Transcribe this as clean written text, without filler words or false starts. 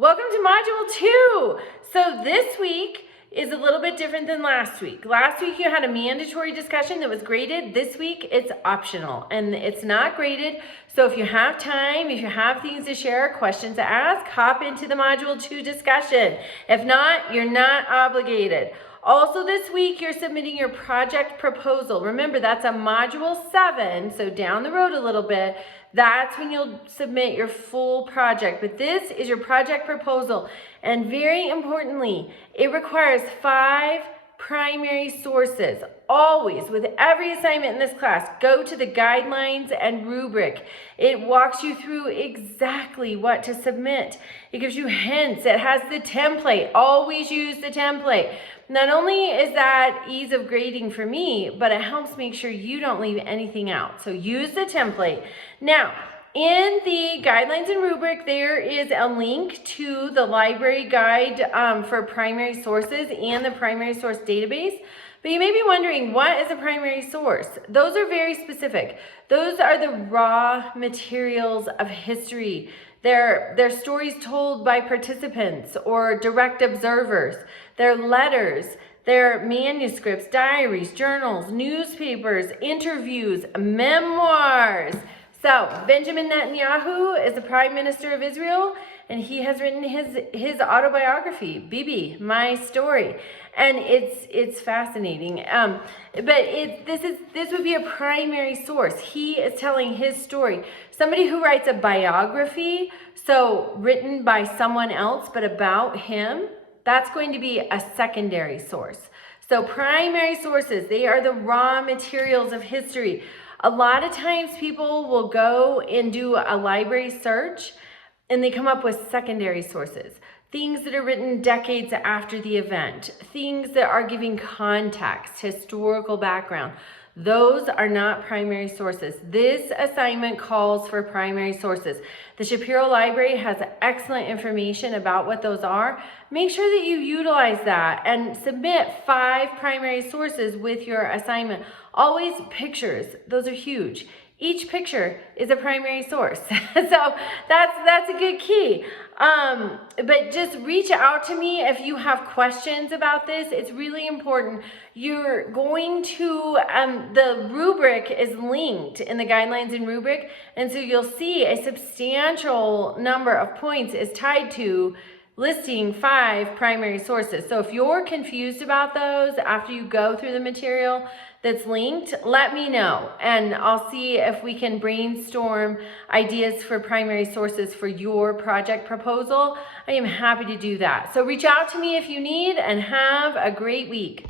Welcome to Module 2. So this week is a little bit different than last week. Last week you had a mandatory discussion that was graded. This week it's optional and it's not graded. So if you have time, if you have things to share, questions to ask, hop into the Module 2 discussion. If not, you're not obligated. Also this week, you're submitting your project proposal. Remember, that's a Module 7, so down the road a little bit, that's when you'll submit your full project. But this is your project proposal. And very importantly, it requires 5 primary sources. Always, with every assignment in this class, go to the guidelines and rubric. It walks you through exactly what to submit. It gives you hints. It has the template. Always use the template. Not only is that ease of grading for me, but it helps make sure you don't leave anything out. So use the template. Now, in the guidelines and rubric, there is a link to the library guide for primary sources and the primary source database. But you may be wondering, what is a primary source? Those are very specific. Those are the raw materials of history. They're stories told by participants or direct observers. They're letters. They're manuscripts, diaries, journals, newspapers, interviews, memoirs. So Benjamin Netanyahu is the Prime Minister of Israel, and he has written his autobiography, Bibi, My Story, and it's fascinating. This would be a primary source. He is telling his story. Somebody who writes a biography, so written by someone else but about him, that's going to be a secondary source. So primary sources, they are the raw materials of history. A lot of times people will go and do a library search and they come up with secondary sources. Things that are written decades after the event. Things that are giving context, historical background. Those are not primary sources. This assignment calls for primary sources. The Shapiro Library has excellent information about what those are. Make sure that you utilize that and submit 5 primary sources with your assignment. Always pictures. Those are huge. Each picture is a primary source. So that's a good key. But just reach out to me if you have questions about this. It's really important. You're going to, the rubric is linked in the guidelines and rubric. And so you'll see a substantial number of points is tied to listing 5 primary sources. So if you're confused about those after you go through the material that's linked, let me know and I'll see if we can brainstorm ideas for primary sources for your project proposal. I am happy to do that. So reach out to me if you need and have a great week.